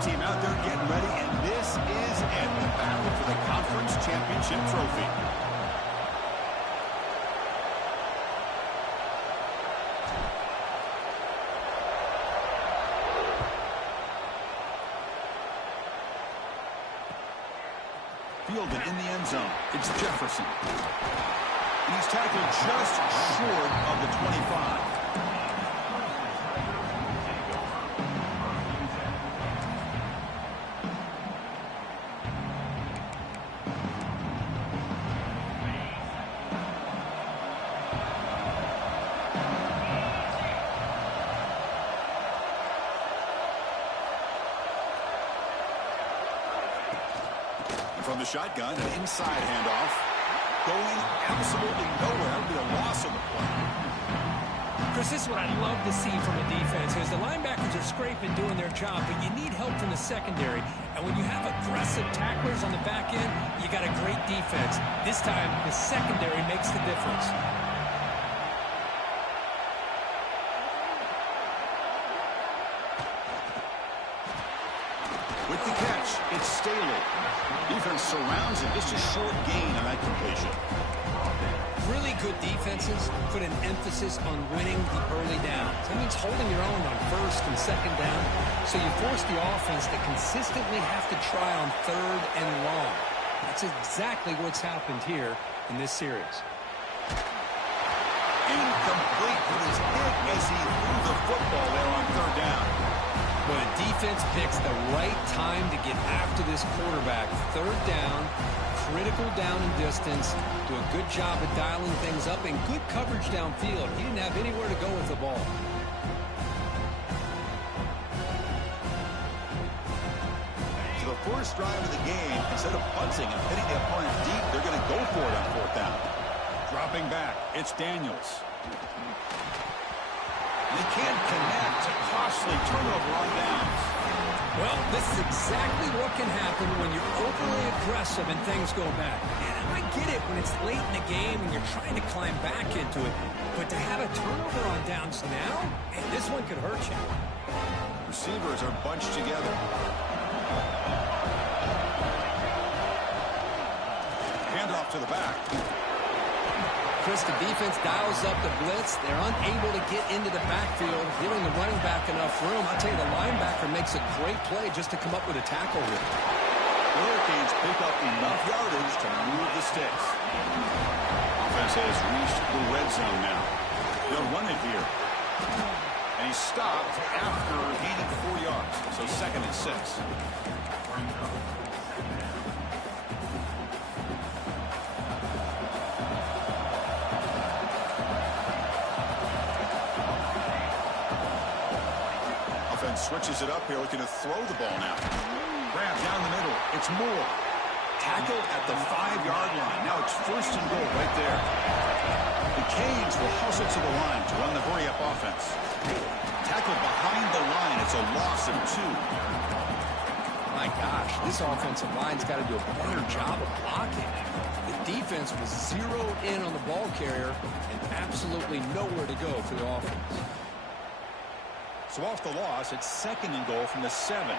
team out there getting ready, and this is it, the battle for the conference championship trophy. Fielded in the end zone. It's Jefferson. And he's tackled just short of the 25. From the shotgun, an inside handoff. Going absolutely nowhere. That would be a loss of the play. Chris, this is what I love to see from a defense is the linebackers are scraping, doing their job, but you need help from the secondary. And when you have aggressive tacklers on the back end, you got a great defense. This time, the secondary makes the difference. With the catch, it's Staley. Defense surrounds him. Just a short gain on that completion. Really good defenses put an emphasis on winning the early downs. That means holding your own on first and second down. So you force the offense to consistently have to try on third and long. That's exactly what's happened here in this series. Incomplete with his hit as he threw the football there on third down. Well, the defense picks the right time to get after this quarterback. Third down, critical down and distance. Do a good job of dialing things up and good coverage downfield. He didn't have anywhere to go with the ball. So the first drive of the game, instead of punting and hitting the opponent deep, they're going to go for it on fourth down. Dropping back, it's Daniels. They can't connect. Costly turnover on downs. Well, this is exactly what can happen when you're overly aggressive and things go bad. And I get it when it's late in the game and you're trying to climb back into it. But to have a turnover on downs now, man, this one could hurt you. Receivers are bunched together. Handoff to the back. Chris, the defense dials up the blitz. They're unable to get into the backfield, giving the running back enough room. I'll tell you, the linebacker makes a great play just to come up with a tackle here. The Hurricanes pick up enough yardage to move the sticks. Offense has reached the red zone now. They'll run it here. And he stopped after gaining 4 yards. So 2nd and 6. Switches it up here, looking to throw the ball now. Grab down the middle. It's Moore. Tackled at the 5-yard line. Now it's 1st and goal right there. The Canes will hustle to the line to run the hurry-up offense. Tackled behind the line. It's a loss of 2. My gosh, this offensive line's got to do a better job of blocking. The defense was zeroed in on the ball carrier and absolutely nowhere to go for the offense. So off the loss, it's 2nd and goal from the 7. And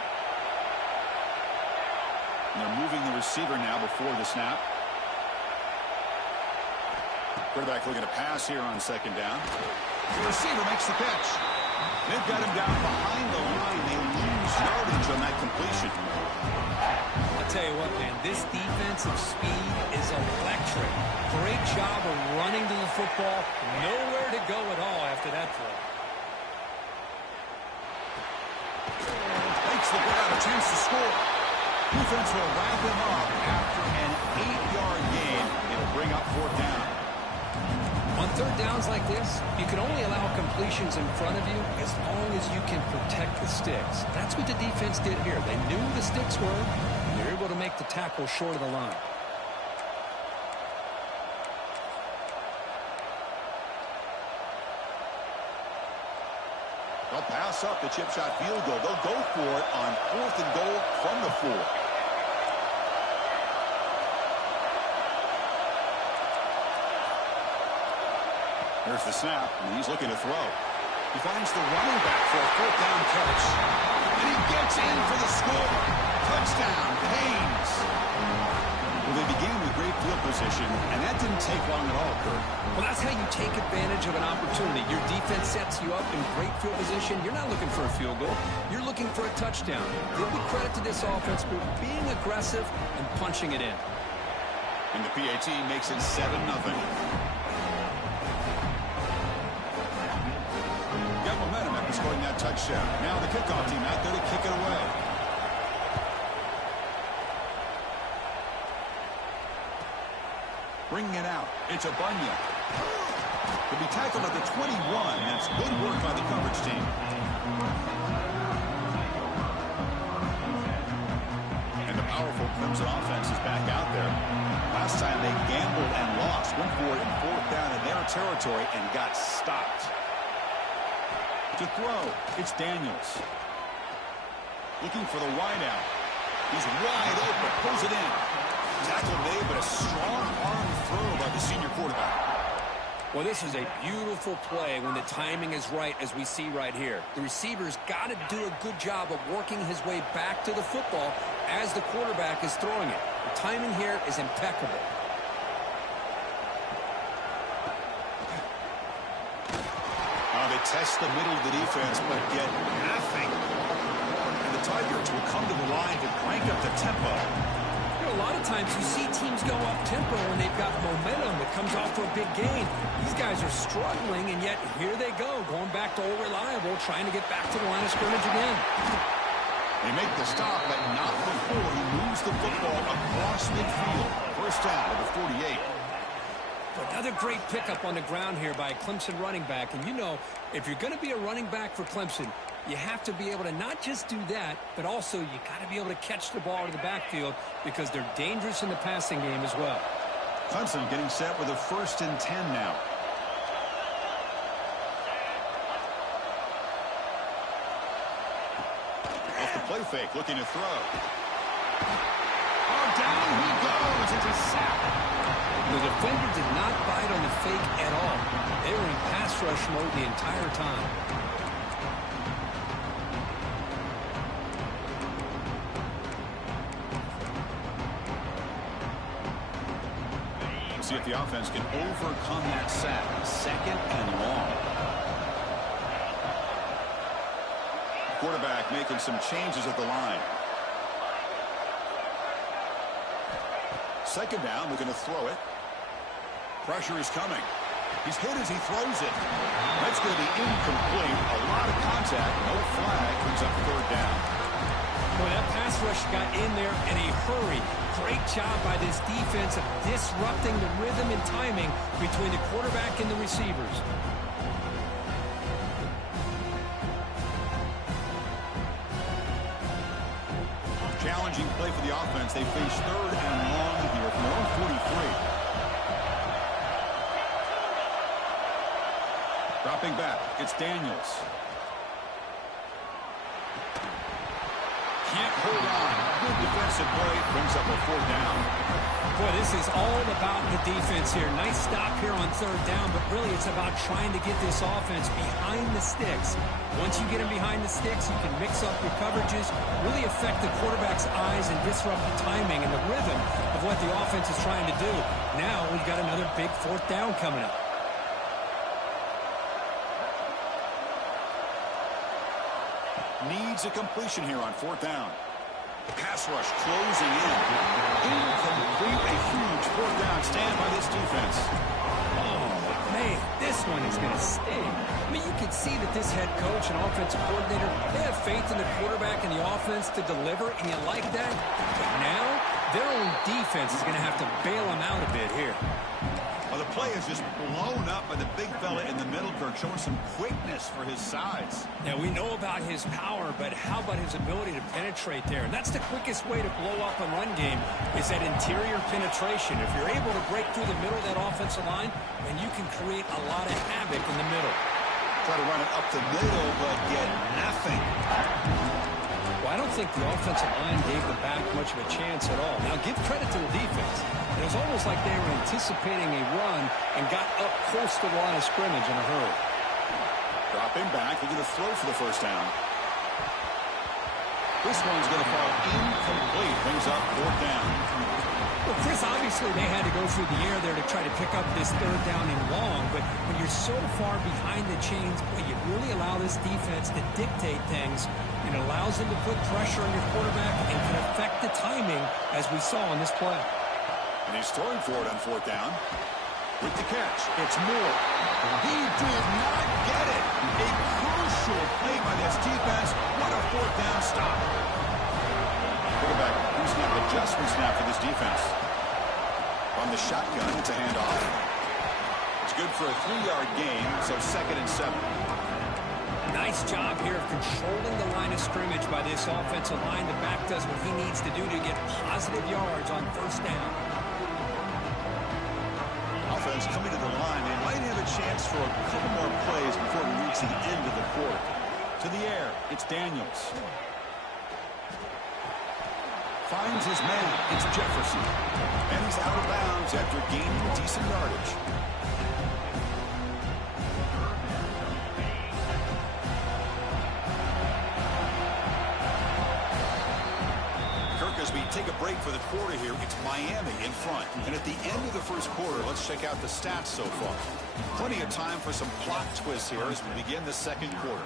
they're moving the receiver now before the snap. Quarterback looking to pass here on 2nd down. The receiver makes the catch. They've got him down behind the line. They lose yardage on that completion. I'll tell you what, man, this defensive speed is electric. Great job of running to the football. Nowhere to go at all after that throw. Makes the grab, a chance to score. Defense will wrap him up after an 8-yard gain. It'll bring up 4th down. On third downs like this, you can only allow completions in front of you as long as you can protect the sticks. That's what the defense did here. They knew the sticks were, and they were able to make the tackle short of the line. They'll pass up the chip shot field goal. They'll go for it on 4th and goal from the 4. There's the snap, and he's looking to throw. He finds the running back for a 4th down catch. And he gets in for the score. Touchdown, Canes. Well, they began with great field position, and that didn't take long at all, Kurt. Well, that's how you take advantage of an opportunity. Your defense sets you up in great field position. You're not looking for a field goal. You're looking for a touchdown. Give the credit to this offense for being aggressive and punching it in. And the PAT makes it 7-0. Got momentum after scoring that touchdown. Now the kickoff team out there to kick it away. Bringing it out. It's a Bunya. He'll be tackled at the 21. That's good work by the coverage team. And the powerful Clemson offense is back out there. Last time they gambled and lost. Went for it in 4th down in their territory and got stopped. To throw, it's Daniels. Looking for the wideout. He's wide open. Pulls it in. Tackle made, but a strong arm throw by the senior quarterback. Well, this is a beautiful play when the timing is right, as we see right here. The receiver's got to do a good job of working his way back to the football as the quarterback is throwing it. The timing here is impeccable. They test the middle of the defense, but get nothing. And the Tigers will come to the line to crank up the tempo. A lot of times you see teams go up-tempo when they've got momentum that comes off for a big gain. These guys are struggling, and yet here they go, going back to old reliable, trying to get back to the line of scrimmage again. They make the stop, but not before he moves the football across midfield. First down to the 48. Another great pickup on the ground here by a Clemson running back. And you know, if you're going to be a running back for Clemson, you have to be able to not just do that, but also you got to be able to catch the ball to the backfield because they're dangerous in the passing game as well. Clemson getting set with a 1st and 10 now. Off the play fake, looking to throw. Oh, down he goes. It's a sack. The defender did not bite on the fake at all. They were in pass rush mode the entire time. See if the offense can overcome that sack. 2nd and long. Quarterback making some changes at the line. 2nd down, looking to throw it. Pressure is coming. He's hit as he throws it. That's going to be incomplete. A lot of contact. No flag. Brings up 3rd down. Boy, that pass rush got in there in a hurry. Great job by this defense of disrupting the rhythm and timing between the quarterback and the receivers. Challenging play for the offense. They face 3rd and long here from their own 43. Dropping back, it's Daniels. Can't hold on. Good defensive play. Brings up a 4th down. Boy, this is all about the defense here. Nice stop here on 3rd down, but really it's about trying to get this offense behind the sticks. Once you get them behind the sticks, you can mix up your coverages, really affect the quarterback's eyes and disrupt the timing and the rhythm of what the offense is trying to do. Now we've got another big 4th down coming up. Needs a completion here on 4th down. Pass rush closing in. Incomplete. A huge 4th down stand by this defense. Oh, man, this one is going to sting. I mean, you can see that this head coach and offensive coordinator, they have faith in the quarterback and the offense to deliver, and you like that. But now, their own defense is going to have to bail them out a bit here. Well, the play is just blown up by the big fella in the middle, Kirk, showing some quickness for his size. Now, we know about his power, but how about his ability to penetrate there? And that's the quickest way to blow up a run game is that interior penetration. If you're able to break through the middle of that offensive line, then you can create a lot of havoc in the middle. Try to run it up the middle, but get nothing. Well, I don't think the offensive line gave the back much of a chance at all. Now, give credit to the defense. It was almost like they were anticipating a run and got up close to the line of scrimmage in a hurry. Dropping back, looking to throw for the 1st down. This one's going to fall incomplete. Brings up fourth down. Well, Chris, obviously they had to go through the air there to try to pick up this third down and long, but when you're so far behind the chains, boy, you really allow this defense to dictate things. It allows them to put pressure on your quarterback and can affect the timing, as we saw on this play. And he's throwing for it on fourth down. With the catch, it's Moore. He did not get it. A crucial play by this defense. What a fourth down stop. Quarterback, pre-snap adjustment snap for this defense. From the shotgun, it's a handoff. It's good for a 3-yard gain, so 2nd and 7. Nice job here of controlling the line of scrimmage by this offensive line. The back does what he needs to do to get positive yards on first down. Offense coming to the line. They might have a chance for a couple more plays before we reach the end of the quarter. To the air, it's Daniels. Finds his man. It's Jefferson. And he's out of bounds after gaining decent yardage. As we take a break for the quarter here, it's Miami in front. And at the end of the first quarter, let's check out the stats so far. Plenty of time for some plot twists here as we begin the second quarter.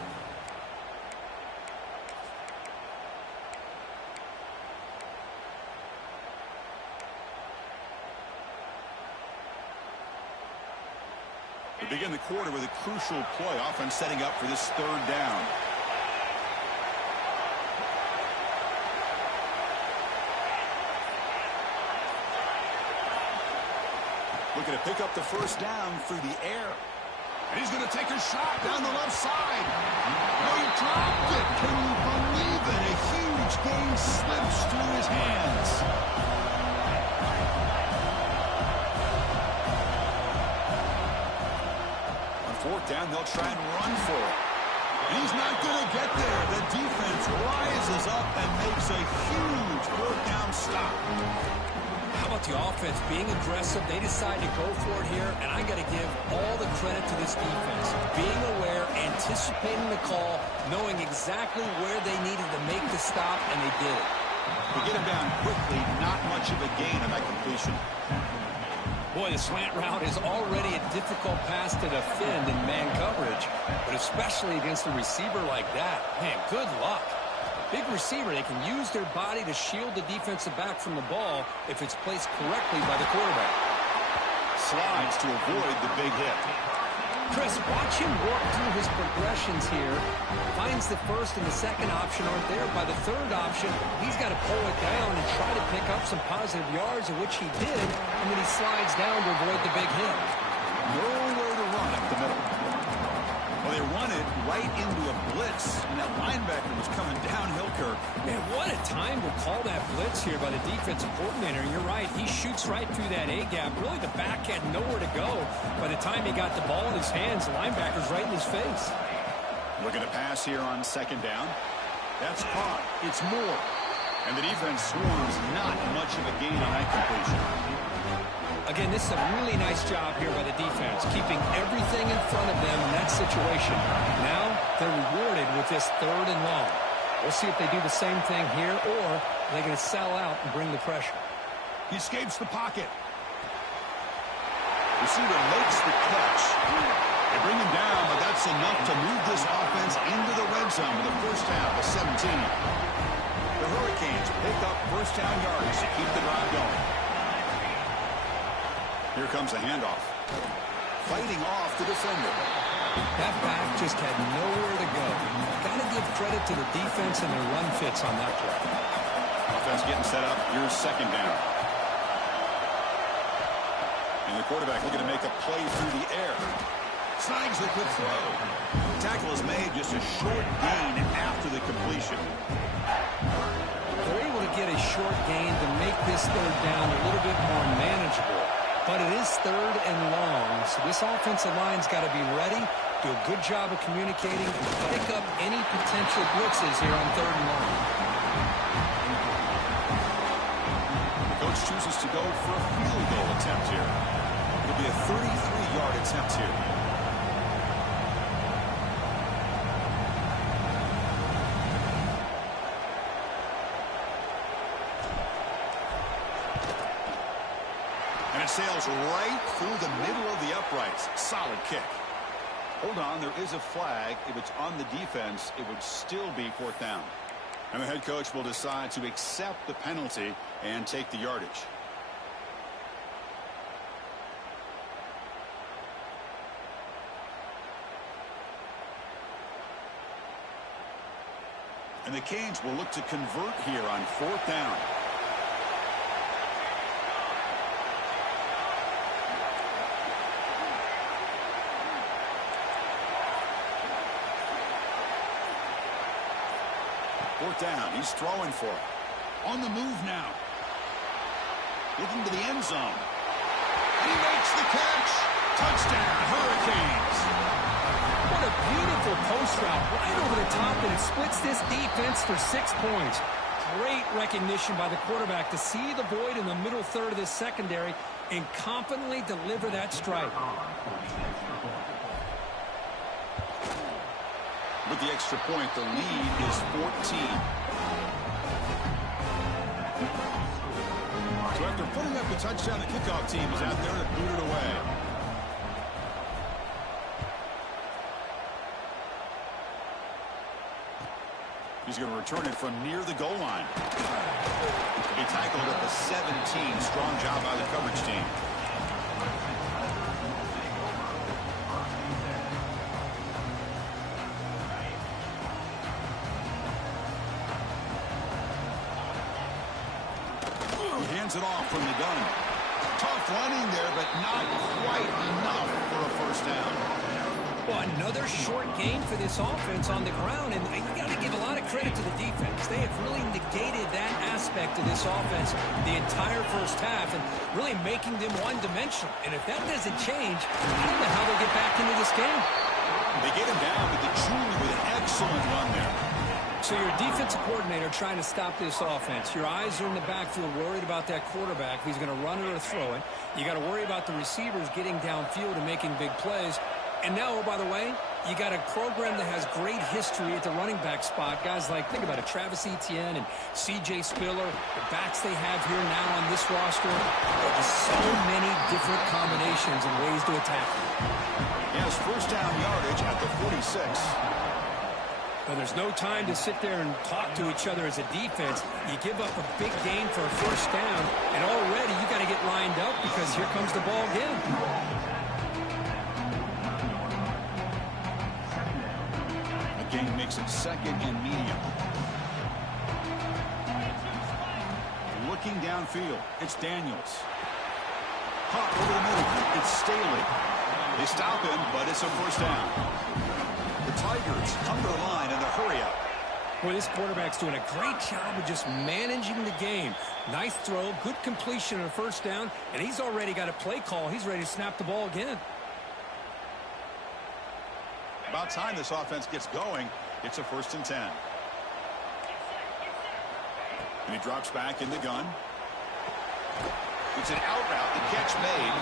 We begin the quarter with a crucial play. Offense setting up for this third down. Looking to pick up the first down through the air. And he's going to take a shot down the left side. Oh, he dropped it. Can you believe it? A huge gain slips through his hands. On fourth down, they'll try and run for it. And he's not going to get there. The defense rises up and makes a huge fourth down stop. How about the offense being aggressive? They decide to go for it here, and I got to give all the credit to this defense. Being aware, anticipating the call, knowing exactly where they needed to make the stop, and they did it. They get him down quickly, not much of a gain on that completion. Boy, the slant route is already a difficult pass to defend in man coverage, but especially against a receiver like that. Man, good luck. Big receiver, they can use their body to shield the defensive back from the ball if it's placed correctly by the quarterback. Slides to avoid the big hit. Chris, watch him work through his progressions here. Finds the first and the second option aren't there. By the third option, he's got to pull it down and try to pick up some positive yards, of which he did, and then he slides down to avoid the big hit. Nowhere to run up the middle. Well, they run it right into a blitz, and that linebacker was coming downhill, Kirk. Man, what a time to call that blitz here by the defensive coordinator. And you're right, he shoots right through that A-gap. Really, the back had nowhere to go. By the time he got the ball in his hands, the linebacker's right in his face. Looking to pass here on second down. That's caught. It's Moore. And the defense swarms not much of a gain on that completion. Again, this is a really nice job here by the defense, keeping everything in front of them in that situation. Now, they're rewarded with this third and long. We'll see if they do the same thing here, or they're going to sell out and bring the pressure. He escapes the pocket. Receiver makes the catch. They bring him down, but that's enough to move this offense into the red zone with the first half of 17. The Hurricanes pick up first down yards to keep the drive going. Here comes a handoff. Fighting off the defender. That back just had nowhere to go. Got to give credit to the defense and their run fits on that play. Offense getting set up. Here's second down. And the quarterback looking to make a play through the air. Snags the quick throw. Tackle is made just a short gain after the completion. They're able to get a short gain to make this third down a little bit more manageable. But it is third and long, so this offensive line's got to be ready, do a good job of communicating, and pick up any potential blitzes here on third and long. The coach chooses to go for a field goal attempt here. It'll be a 33-yard attempt here. sails right through the middle of the uprights. Solid kick. Hold on, there is a flag. If it's on the defense, it would still be 4th down. And the head coach will decide to accept the penalty and take the yardage. And the Canes will look to convert here on 4th down. Fourth down. He's throwing for it. On the move now. Looking to the end zone. He makes the catch. Touchdown, Hurricanes. What a beautiful post route right over the top, and it splits this defense for 6 points. Great recognition by the quarterback to see the void in the middle third of this secondary and confidently deliver that strike. With the extra point, the lead is 14. So after putting up the touchdown, the kickoff team is out there to boot it away. He's going to return it from near the goal line. He tackled at the 17. Strong job by the coverage team. He hands it off from the gun. Tough running there, but not quite enough for a first down. Well, another short gain for this offense on the ground, and you got to give a lot of credit to the defense. They have really negated that aspect of this offense the entire first half and really making them one-dimensional. And if that doesn't change, I don't know how they'll get back into this game. They get him down, but the junior with an excellent run there. So you're a defensive coordinator trying to stop this offense. Your eyes are in the backfield worried about that quarterback, if he's going to run it or throw it. You got to worry about the receivers getting downfield and making big plays. And now, oh, by the way, you got a program that has great history at the running back spot. Guys like, think about it, Travis Etienne and C.J. Spiller, the backs they have here now on this roster. There's so many different combinations and ways to attack them. He has first down yardage at the 46. Well, there's no time to sit there and talk to each other as a defense. You give up a big gain for a first down, and already you got to get lined up because here comes the ball again. Gain makes it 2nd and medium. Looking downfield, it's Daniels. Caught over the middle, it's Staley. They stop him, but it's a first down. The Tigers come to the line in a hurry-up. Well, this quarterback's doing a great job of just managing the game. Nice throw, good completion on a first down, and he's already got a play call. He's ready to snap the ball again. About time this offense gets going. It's a 1st and 10. And he drops back in the gun. It's an out route. The catch made.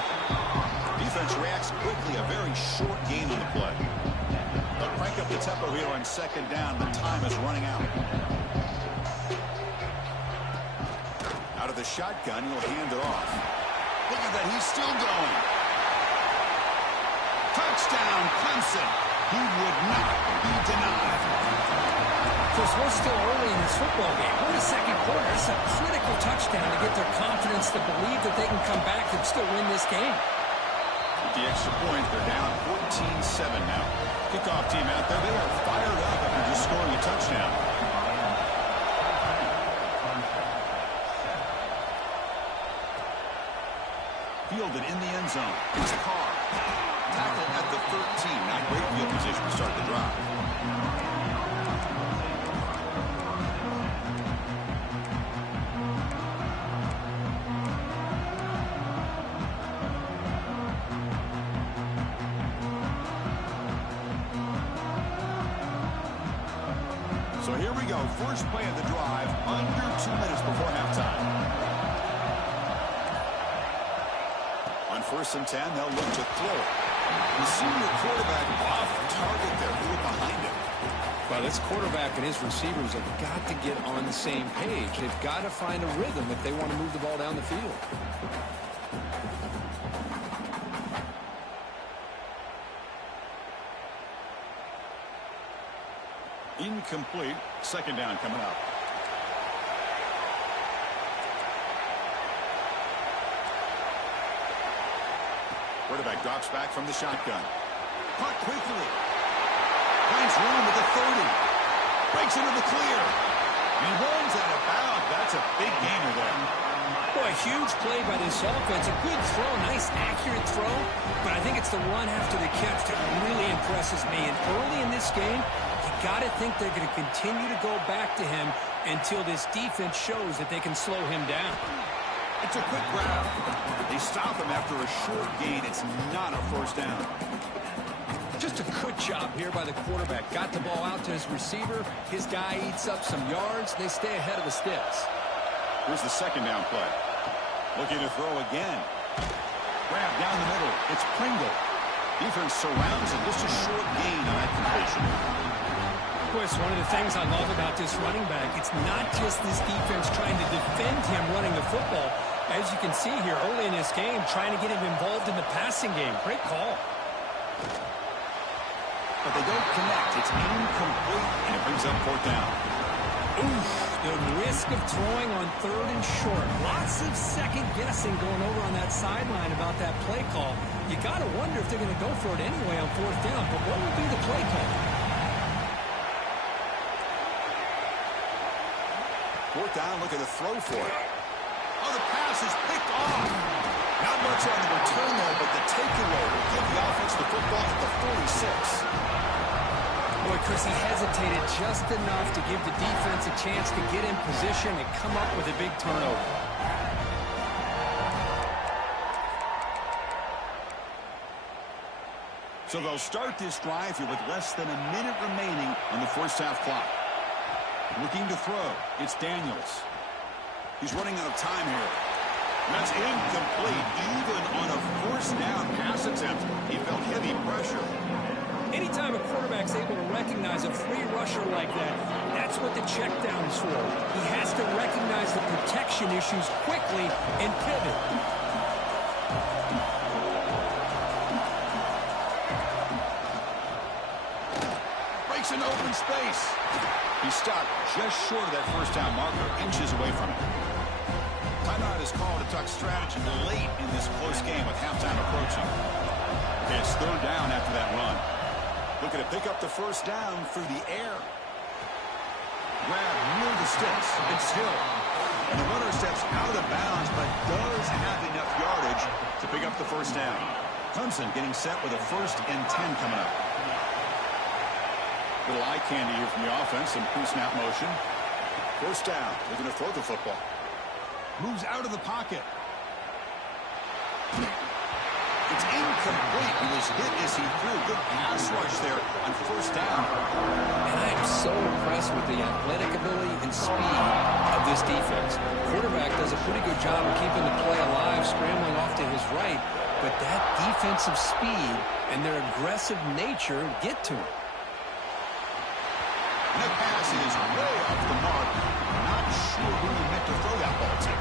Defense reacts quickly. A very short gain on the play. They'll crank up the tempo here on 2nd down. The time is running out. Out of the shotgun, he'll hand it off. Look at that. He's still going. Touchdown, Clemson. He would not be denied. Because we're still early in this football game. We're in the 2nd quarter. It's a critical touchdown to get their confidence to believe that they can come back and still win this game. With the extra point, they're down 14-7 now. Kickoff team out there, they are fired up after just scoring a touchdown. Fielded in the end zone. It's Carr. Tackle at the 13. Not great field position to start the drive. So here we go. First play of the drive, under 2 minutes before halftime. On 1st and 10, they'll look to throw it. The senior quarterback off target there. Who behind him? Well, this quarterback and his receivers have got to get on the same page. They've got to find a rhythm if they want to move the ball down the field. Incomplete. Second down coming up. Quarterback drops back from the shotgun. Caught quickly. Finds room at the 30. Breaks into the clear. And he runs out of bounds. That's a big gainer there. Boy, a huge play by this offense. A good throw, nice accurate throw. But I think it's the run after the catch that really impresses me. And early in this game, you got to think they're going to continue to go back to him until this defense shows that they can slow him down. It's a quick grab. They stop him after a short gain. It's not a first down. Just a good job here by the quarterback. Got the ball out to his receiver. His guy eats up some yards. They stay ahead of the sticks. Here's the second down play. Looking to throw again. Grab down the middle. It's Pringle. Defense surrounds him. Just a short gain on that completion. Boy, it's one of the things I love about this running back. It's not just this defense trying to defend him running the football. As you can see here early in this game, trying to get him involved in the passing game. Great call. But they don't connect. It's incomplete, and it brings up fourth down. Oof, the risk of throwing on third and short. Lots of second guessing going over on that sideline about that play call. You got to wonder if they're going to go for it anyway on fourth down. But what would be the play call? Fourth down, looking to throw for it. Oh, the pass is picked off. Not much on the return there, but the takeaway will give the offense the football at the 46. Boy, Chris, he hesitated just enough to give the defense a chance to get in position and come up with a big turnover. So they'll start this drive here with less than a minute remaining on the first half clock. Looking to throw. It's Daniels. He's running out of time here. And that's incomplete. Even on a first down pass attempt, he felt heavy pressure. Anytime a quarterback's able to recognize a free rusher like that, that's what the check down is for. He has to recognize the protection issues quickly and pivot. Breaks into open space. He stopped just short of that first down marker, inches away from it. Timeout is called to talk strategy late in this close game with halftime approaching. Okay, it's third down after that run. Looking to pick up the first down through the air. Grab near the sticks. It's Hill. And the runner steps out of bounds, but does have enough yardage to pick up the first down. Clemson getting set with a 1st and 10 coming up. Little eye candy here from the offense. Some pre-snap motion. First down. Looking to throw the football. Moves out of the pocket. It's incomplete. He was hit as he threw. Good pass rush there on first down. And I am so impressed with the athletic ability and speed of this defense. Quarterback does a pretty good job of keeping the play alive, scrambling off to his right. But that defensive speed and their aggressive nature get to him. And that pass is way off the mark. Not sure who he meant to throw that ball to.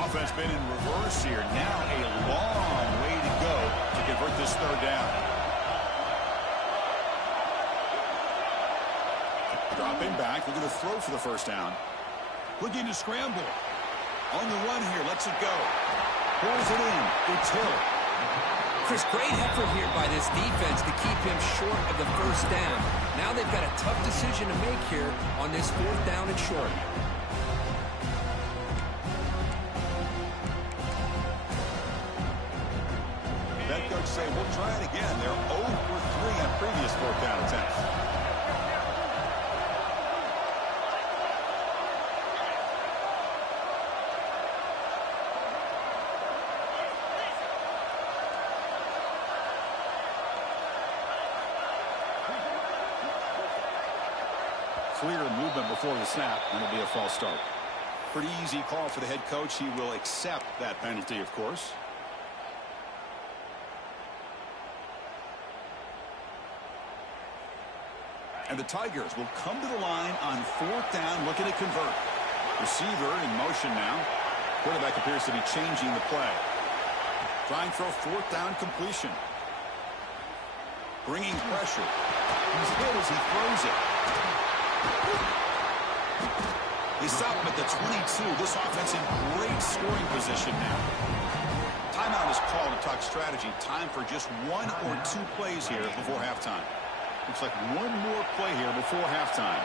Offense been in reverse here. Now a long way to go to convert this third down. Dropping back, looking to throw for the first down. Looking to scramble. On the run here, lets it go. Pulls it in. It's Hill. Chris, great effort here by this defense to keep him short of the first down. Now they've got a tough decision to make here on this fourth down and short. That coach say, we'll try it again. They're 0 for 3 on previous fourth down attempts. Clear movement before the snap, and it'll be a false start. Pretty easy call for the head coach. He will accept that penalty, of course. And the Tigers will come to the line on 4th down, looking to convert. Receiver in motion now. Quarterback appears to be changing the play. Trying for a 4th down completion. Bringing pressure. He's hit as he throws it. They stop him at the 22. This offense in great scoring position now. Timeout is called to talk strategy. Time for just 1 or 2 plays here before halftime. Looks like one more play here before halftime.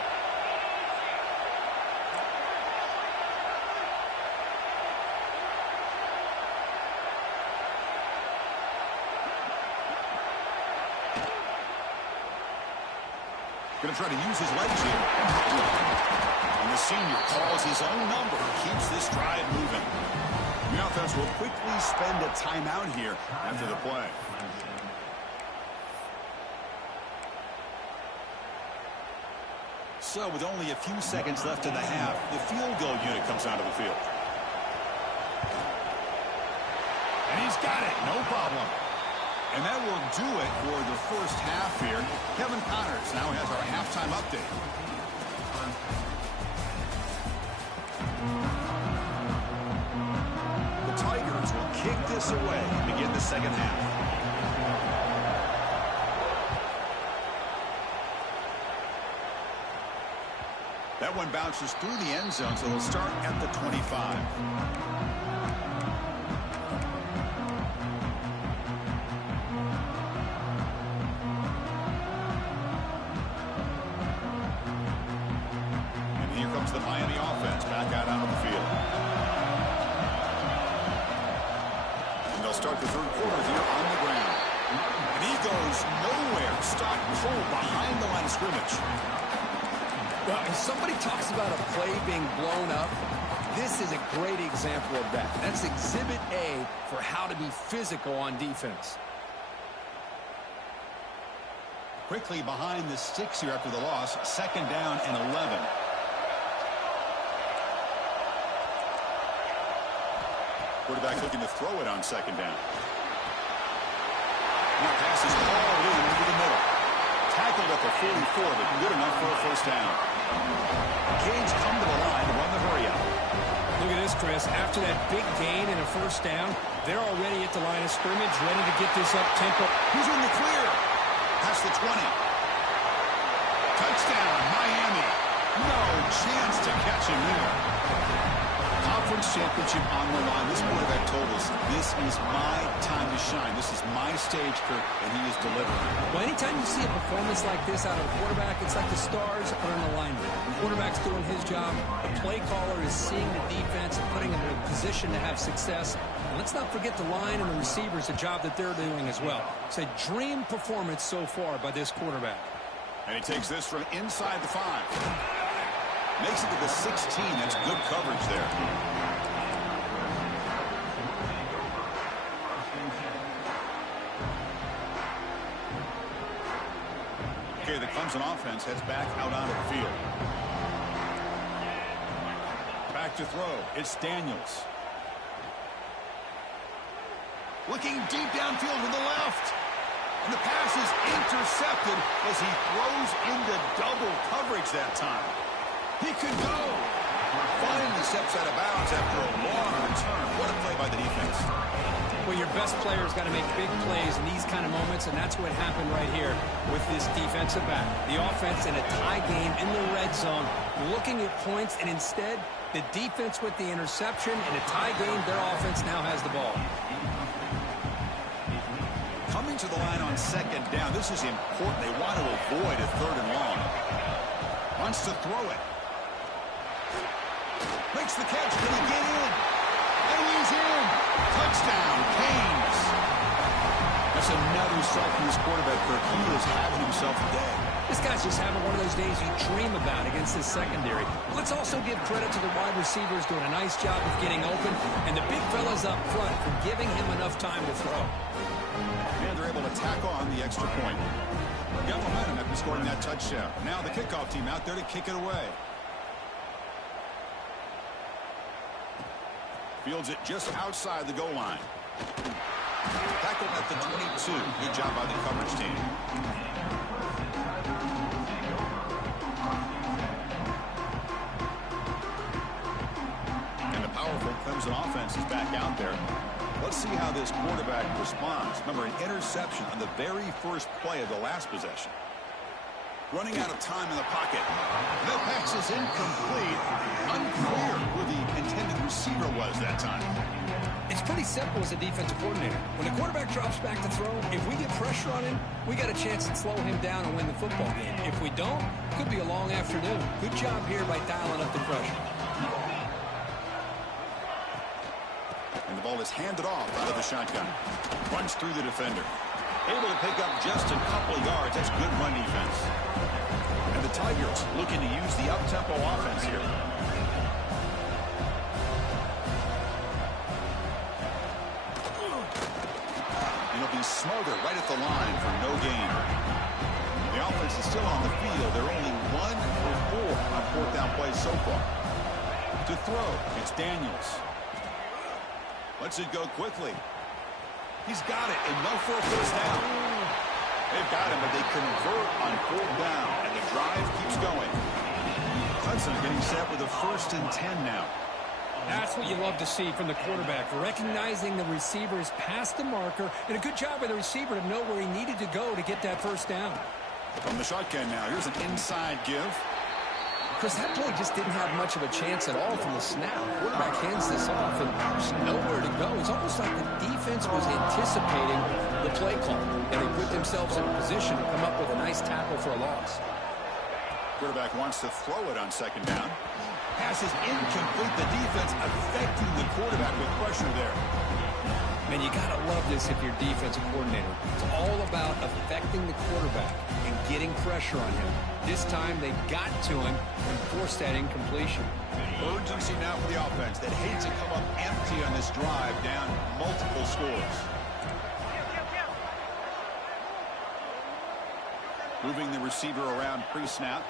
Going to try to use his legs here. And the senior calls his own number. Keeps this drive moving. The offense will quickly spend a timeout here after the play. So with only a few seconds left in the half, the field goal unit comes onto the field. And he's got it. No problem. And that will do it for the first half here. Kevin Connors now has our halftime update. The Tigers will kick this away and begin the second half. That one bounces through the end zone, so they'll start at the 25. The Miami offense back out onto the field. And they'll start the third quarter here on the ground. And he goes nowhere. Stop cold behind the line of scrimmage. Well, if somebody talks about a play being blown up, this is a great example of that. That's exhibit A for how to be physical on defense. Quickly behind the sticks here after the loss. 2nd down and 11. Quarterback looking to throw it on 2nd down. Now pass is hauled in over the middle. Tackled at the 44, but good enough for a 1st down. Canes come to the line to run the hurry up. Look at this, Chris. After that big gain and a 1st down, they're already at the line of scrimmage, ready to get this up tempo. Who's in the clear? Past the 20. Touchdown, Miami. No chance to catch him there. Conference championship on the line. This quarterback told us, this is my time to shine. This is my stage, Kirk, and he is delivering. Well, anytime you see a performance like this out of a quarterback, it's like the stars are in alignment. The quarterback's doing his job. The play caller is seeing the defense and putting them in a position to have success. And let's not forget the line and the receivers, the job that they're doing as well. It's a dream performance so far by this quarterback. And he takes this from inside the 5. Makes it to the 16. That's good coverage there. Okay, the Clemson offense heads back out onto the field. Back to throw. It's Daniels. Looking deep downfield to the left. And the pass is intercepted as he throws into double coverage that time. He could go. Finally steps out of bounds after a long return. What a play by the defense. Well, your best player's got to make big plays in these kind of moments, and that's what happened right here with this defensive back. The offense in a tie game in the red zone, looking at points, and instead, the defense with the interception. In a tie game, their offense now has the ball. Coming to the line on 2nd down. This is important. They want to avoid a 3rd and long. Wants to throw it. Makes the catch. Can he get in? And he's in. Touchdown, Canes. That's another strike from this quarterback, Kirk. He is having himself a day. This guy's just having one of those days you dream about against his secondary. Let's also give credit to the wide receivers doing a nice job of getting open, and the big fellas up front for giving him enough time to throw. And they're able to tack on the extra point. Got momentum after scoring that touchdown. Now the kickoff team out there to kick it away. Fields it just outside the goal line. Tackled at the 22. Good job by the coverage team. offense is back out there. Let's see how this quarterback responds. Remember, an interception on the very first play of the last possession. Running out of time in the pocket. The pass is incomplete. Unclear who the intended receiver was that time. It's pretty simple as a defensive coordinator. When the quarterback drops back to throw, if we get pressure on him, we got a chance to slow him down and win the football game. If we don't, could be a long afternoon. Good job here by dialing up the pressure. And the ball is handed off out of the shotgun. Runs through the defender. Able to pick up just a couple of yards. That's good run defense. And the Tigers looking to use the up-tempo offense here. And he'll be smothered right at the line for no gain. The offense is still on the field. They're only 1 for 4 on fourth down plays so far. To throw, it's Daniels. Lets it go quickly. He's got it, enough for a first down. They've got him, but they convert on fourth down, and the drive keeps going. Hudson getting set with a 1st and 10 now. That's what you love to see from the quarterback, recognizing the receivers past the marker, and a good job by the receiver to know where he needed to go to get that first down. From the shotgun now, here's an inside give. Chris, that play just didn't have much of a chance at all from the snap. Quarterback hands this off and there's nowhere to go. It's almost like the defense was anticipating the play call, and they put themselves in a position to come up with a nice tackle for a loss. Quarterback wants to throw it on 2nd down. Pass is incomplete. The defense affecting the quarterback with pressure there. Man, you got to love this if you're defensive coordinator. It's all about affecting the quarterback and getting pressure on him. This time they got to him and forced that incompletion. Urgency now for the offense that hates to come up empty on this drive, down multiple scores. Moving the receiver around pre-snap.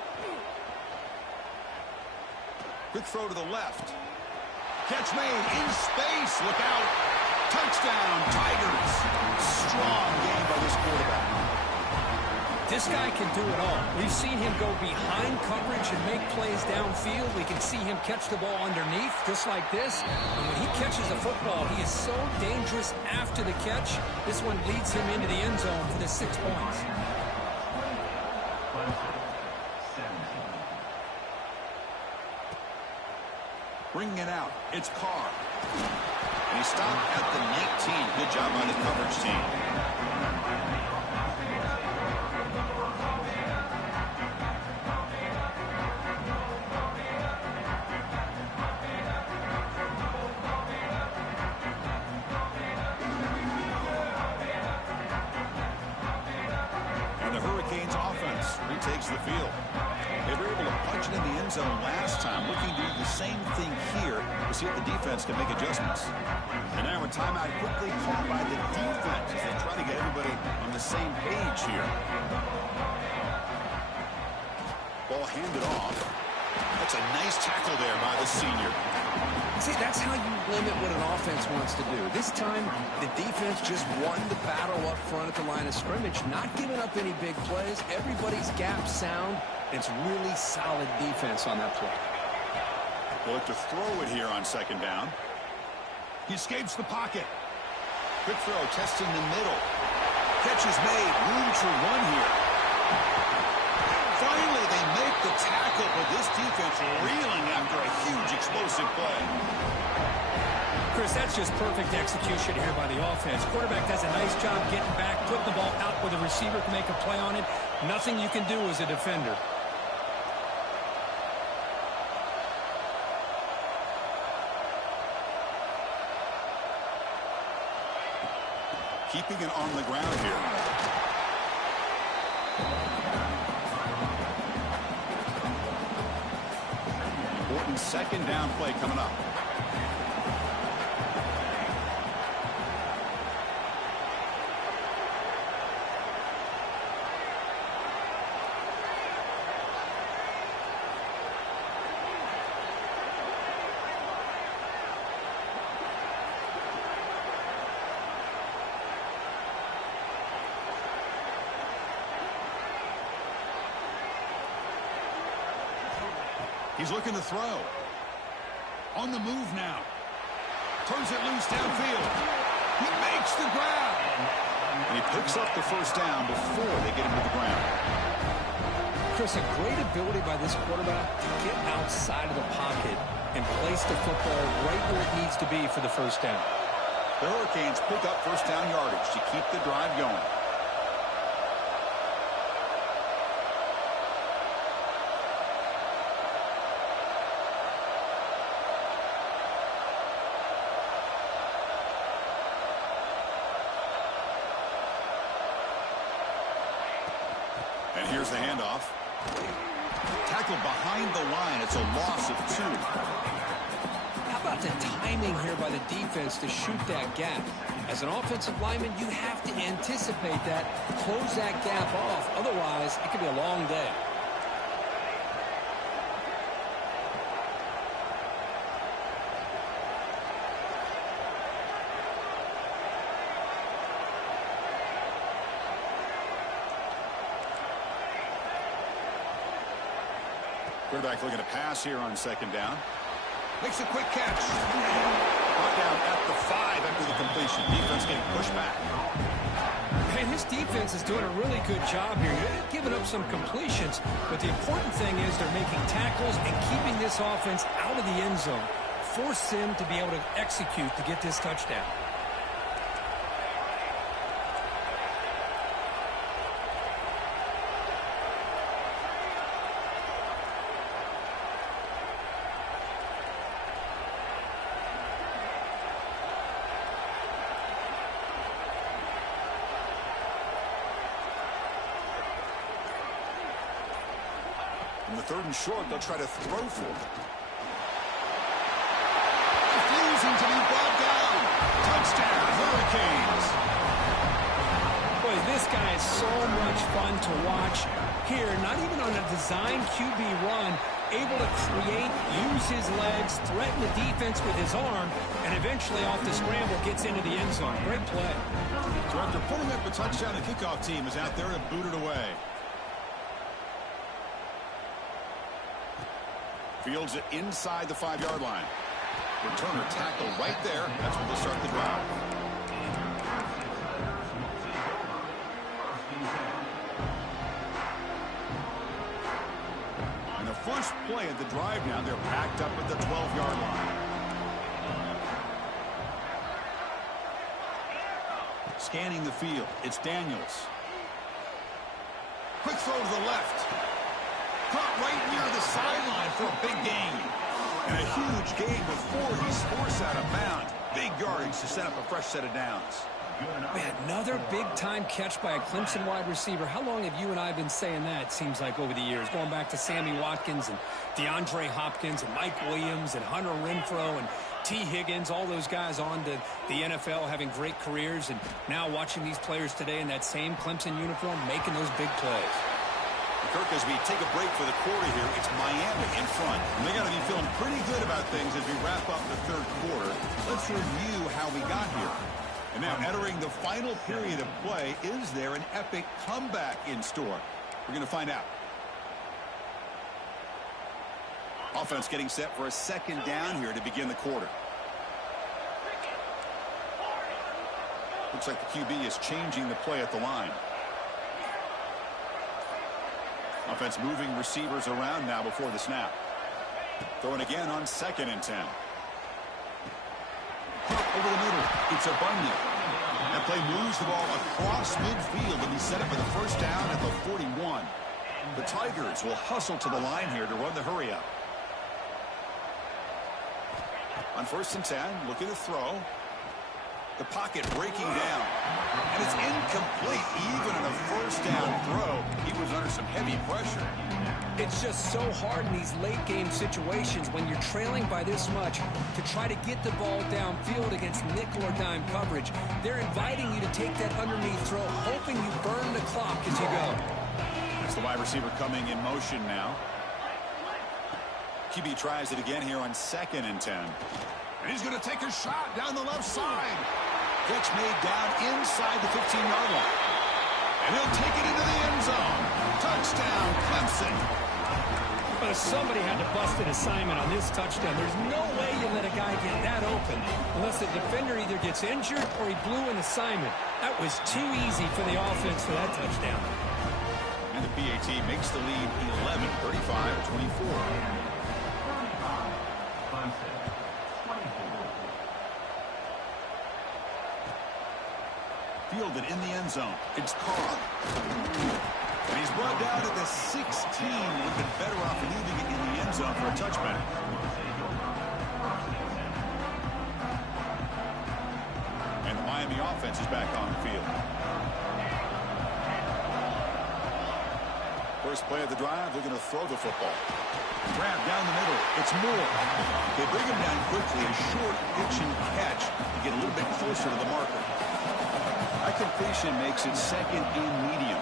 Quick throw to the left. Catch made in space. Look out. Touchdown, Tigers. Strong game by this quarterback. This guy can do it all. We've seen him go behind coverage and make plays downfield. We can see him catch the ball underneath, just like this. And when he catches a football, he is so dangerous after the catch. This one leads him into the end zone for the 6 points. Bringing it out. It's Carr. And he stopped at the 19. Good job by the coverage team. And the Hurricanes offense retakes the field. They were able to punch it in the end zone last time, looking to do the same thing here to see if the defense can make adjustments. And now a timeout quickly called by the defense as they try to get everybody on the same page here. Ball handed off. That's a nice tackle there by the senior. See, that's how you limit what an offense wants to do. This time, the defense just won the battle up front at the line of scrimmage, not giving up any big plays. Everybody's gap sound. It's really solid defense on that play. They'll look to throw it here on 2nd down. He escapes the pocket. Quick throw, testing the middle. Catch is made. Room to run here. Finally, they make the tackle, but this defense reeling after a huge explosive play. Chris, that's just perfect execution here by the offense. Quarterback does a nice job getting back, putting the ball out where the receiver can make a play on it. Nothing you can do as a defender. Keeping it on the ground here. Important 2nd down play coming up. He's looking to throw. On the move now. Turns it loose downfield. He makes the grab. And he picks up the first down before they get him to the ground. Chris, a great ability by this quarterback to get outside of the pocket and place the football right where it needs to be for the first down. The Hurricanes pick up first down yardage to keep the drive going. And here's the handoff. Tackled behind the line. It's a loss of 2. How about the timing here by the defense to shoot that gap? As an offensive lineman, you have to anticipate that, close that gap off. Otherwise, it could be a long day. Quarterback looking to pass here on second down. Makes a quick catch. Brought down at the 5 after the completion. Defense getting pushed back. And his defense is doing a really good job here. They're giving up some completions, but the important thing is they're making tackles and keeping this offense out of the end zone. Force them to be able to execute to get this touchdown. In the 3rd and short, they'll try to throw for it. Refusing to be brought down. Touchdown, Hurricanes. Boy, this guy is so much fun to watch. Here, not even on a design QB run, able to create, use his legs, threaten the defense with his arm, and eventually off the scramble gets into the end zone. Great play. So after putting up a touchdown, the kickoff team is out there to boot it away. Fields it inside the 5-yard line. Returner tackle right there. That's where they'll start the drive. And the first play of the drive now, they're backed up at the 12-yard line. Scanning the field, it's Daniels. Quick throw to the left. Caught right near the sideline for a big gain. And a huge gain before he's forced out of bounds. Big yardage to set up a fresh set of downs. Man, another big-time catch by a Clemson wide receiver. How long have you and I been saying that, seems like, over the years? Going back to Sammy Watkins and DeAndre Hopkins and Mike Williams and Hunter Renfrow and T. Higgins, all those guys on to the NFL having great careers. And now watching these players today in that same Clemson uniform making those big plays. Kirk, as we take a break for the quarter here, it's Miami in front. And they got to be feeling pretty good about things as we wrap up the 3rd quarter. Let's review how we got here. And now entering the final period of play, is there an epic comeback in store? We're going to find out. Offense getting set for a 2nd down here to begin the quarter. Looks like the QB is changing the play at the line. Offense moving receivers around now before the snap. Throwing again on 2nd and 10. Over the middle, it's a Bunyan. That play moves the ball across midfield and he set it for the first down at the 41. The Tigers will hustle to the line here to run the hurry up. On 1st and 10, looking to throw. The pocket breaking down. And it's incomplete. Even on a first down throw, he was under some heavy pressure. It's just so hard in these late game situations when you're trailing by this much to try to get the ball downfield against nickel or dime coverage. They're inviting you to take that underneath throw, hoping you burn the clock as you go. That's the wide receiver coming in motion now. QB tries it again here on 2nd and 10. And he's going to take a shot down the left side. Catch made down inside the 15-yard line. And he'll take it into the end zone. Touchdown, Clemson. Well, Now, somebody had to bust an assignment on this touchdown. There's no way you let a guy get that open unless the defender either gets injured or he blew an assignment. That was too easy for the offense for that touchdown. And the PAT makes the lead 11, 35-24. Fielded in the end zone. It's Carr. And he's brought down to the 16. Would have been better off leaving it in the end zone for a touchback. And the Miami offense is back on the field. First play of the drive, they're going to throw the football. Grab down the middle. It's Moore. They bring him down quickly. A short pitch and catch to get a little bit closer to the marker. That completion makes it second and medium.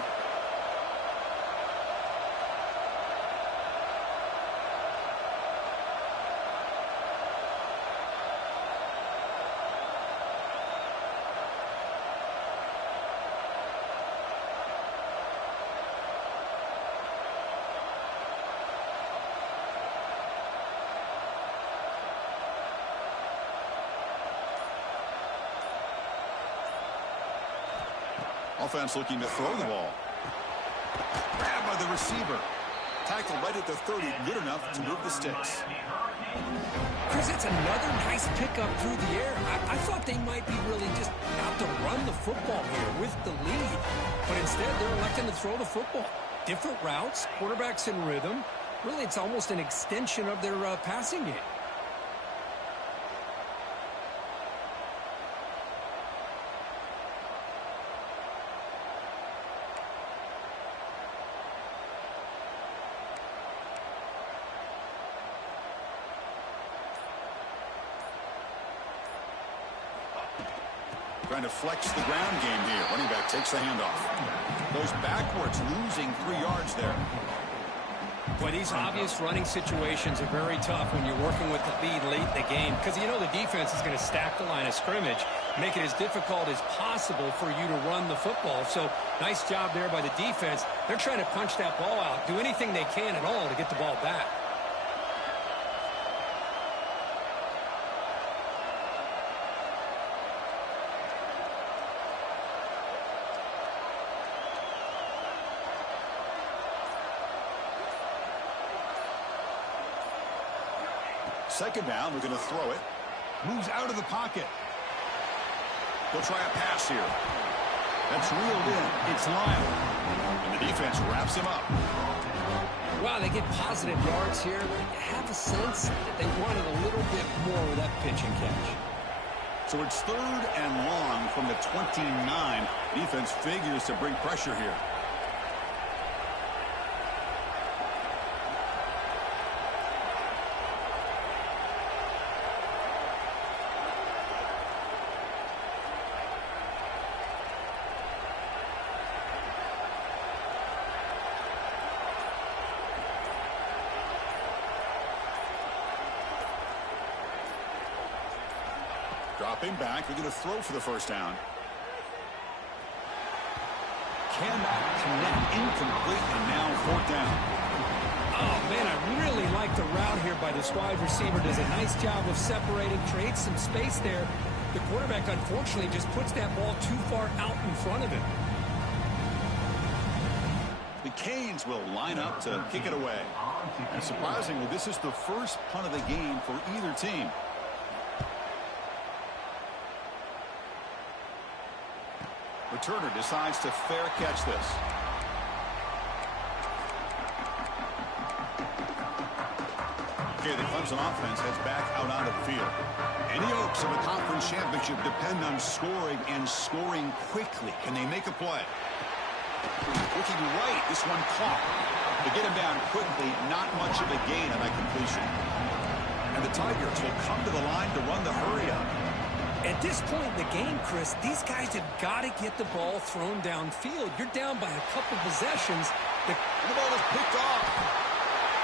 Offense looking to throw the ball. Grabbed by the receiver. Tackled right at the 30. Good enough to move the sticks. Chris, it's another nice pickup through the air. I thought they might be really just out to run the football here with the lead. But instead, they're electing to throw the football. Different routes, quarterbacks in rhythm. Really, it's almost an extension of their passing game. Trying to flex the ground game here. Running back takes the handoff. Goes backwards, losing 3 yards there. Boy, these obvious running situations are very tough when you're working with the lead late in the game because you know the defense is going to stack the line of scrimmage, make it as difficult as possible for you to run the football. So nice job there by the defense. They're trying to punch that ball out, do anything they can at all to get the ball back. Second down, we're going to throw it. Moves out of the pocket. They'll try a pass here. That's reeled in. It's Lyle. And the defense wraps him up. Wow, they get positive yards here, but you have a sense that they wanted a little bit more with that pitch and catch. So it's 3rd and long from the 29. Defense figures to bring pressure here. Dropping back, we're going to throw for the first down. Cannot connect, incomplete, and now 4th down. Oh, man, I really like the route here by this wide receiver. Does a nice job of separating, creates some space there. The quarterback, unfortunately, just puts that ball too far out in front of him. The Canes will line up to kick it away. And surprisingly, this is the first punt of the game for either team. Returner decides to fair catch this. Okay, the Clemson offense heads back out onto the field. Any hopes of a conference championship depend on scoring and scoring quickly. Can they make a play? Looking right, this one caught. To get him down quickly, not much of a gain on that completion. And the Tigers will come to the line to run the hurry up. At this point in the game, Chris, these guys have got to get the ball thrown downfield. You're down by a couple possessions. The ball is picked off.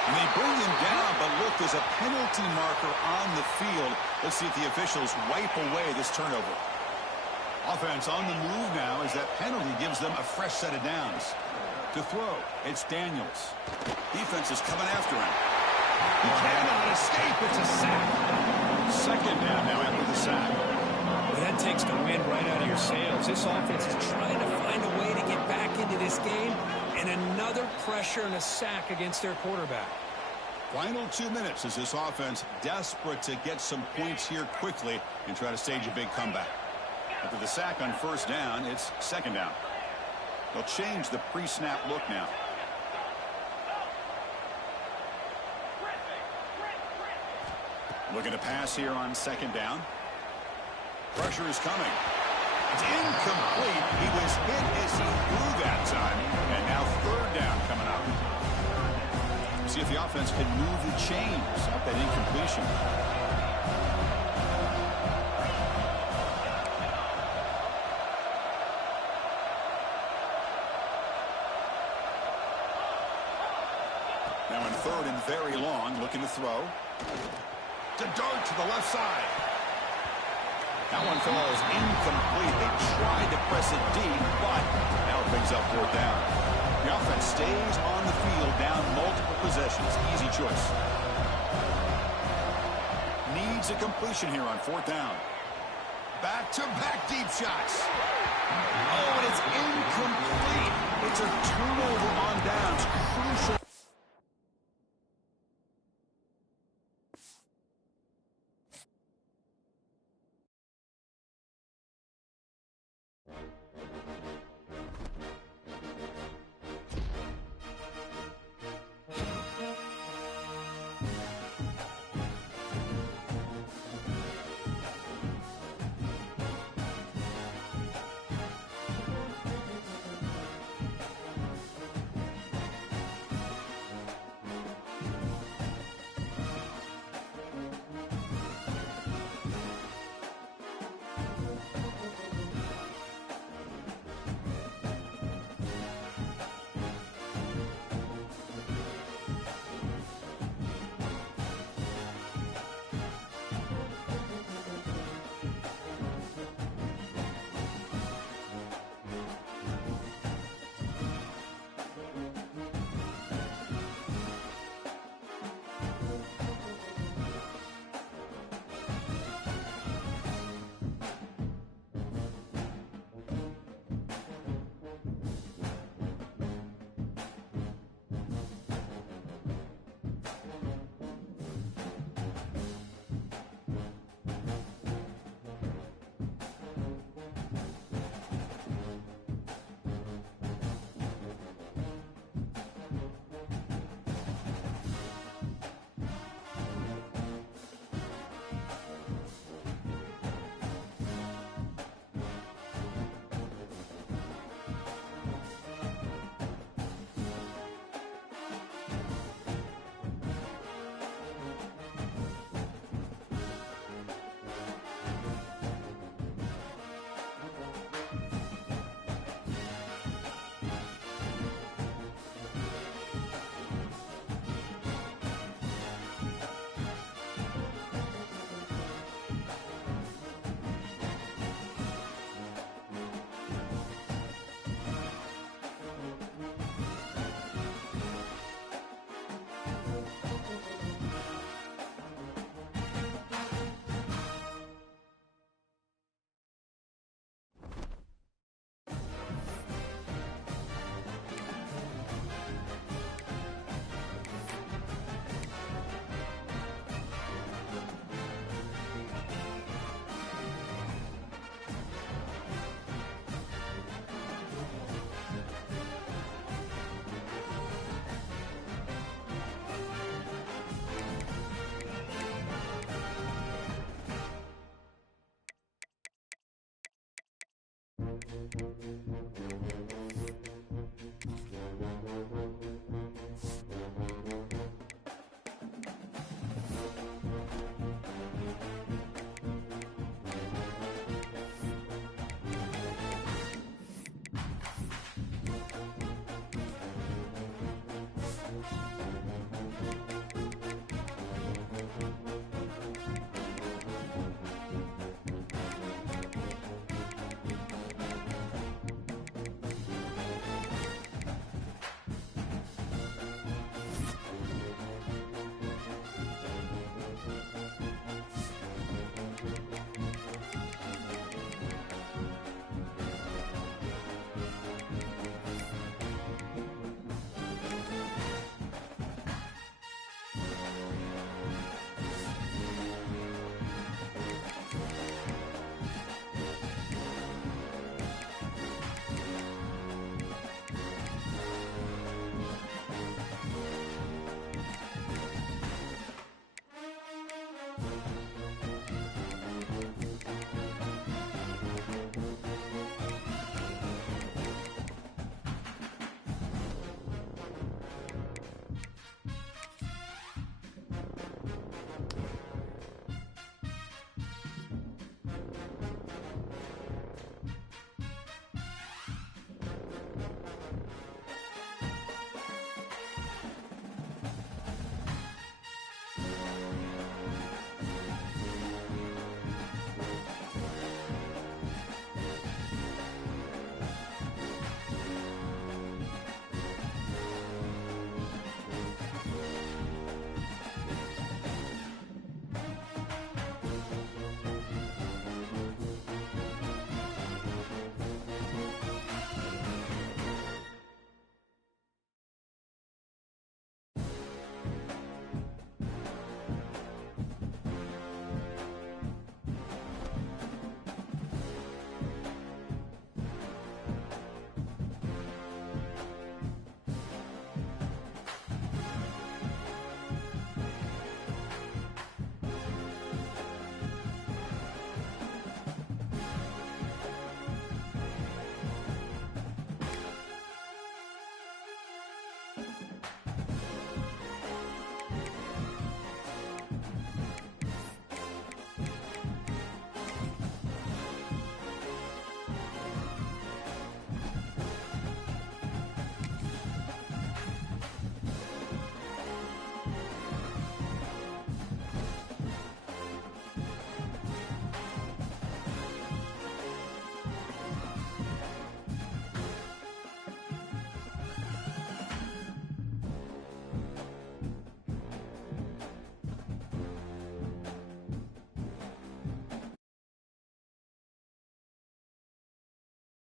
And they bring him down, but look, there's a penalty marker on the field. Let's see if the officials wipe away this turnover. Offense on the move now as that penalty gives them a fresh set of downs. To throw, it's Daniels. Defense is coming after him. He cannot escape. It's a sack. Second down now after the sack. Well, that takes the wind right out of your sails. This offense is trying to find a way to get back into this game, and another pressure and a sack against their quarterback. Final 2 minutes as this offense desperate to get some points here quickly and try to stage a big comeback. After the sack on first down, it's second down. They'll change the pre-snap look now. Looking to pass here on second down. Pressure is coming. It's incomplete. He was hit as he threw that time. And now third down coming up. See if the offense can move the chains off that incompletion. Now in third and very long, looking to throw. To dart to the left side. That one falls incomplete. They tried to press it deep, but now it brings up fourth down. The offense stays on the field down multiple possessions. Easy choice. Needs a completion here on fourth down. Back-to-back deep shots. Oh, and it's incomplete. It's a turnover on downs. Crucial.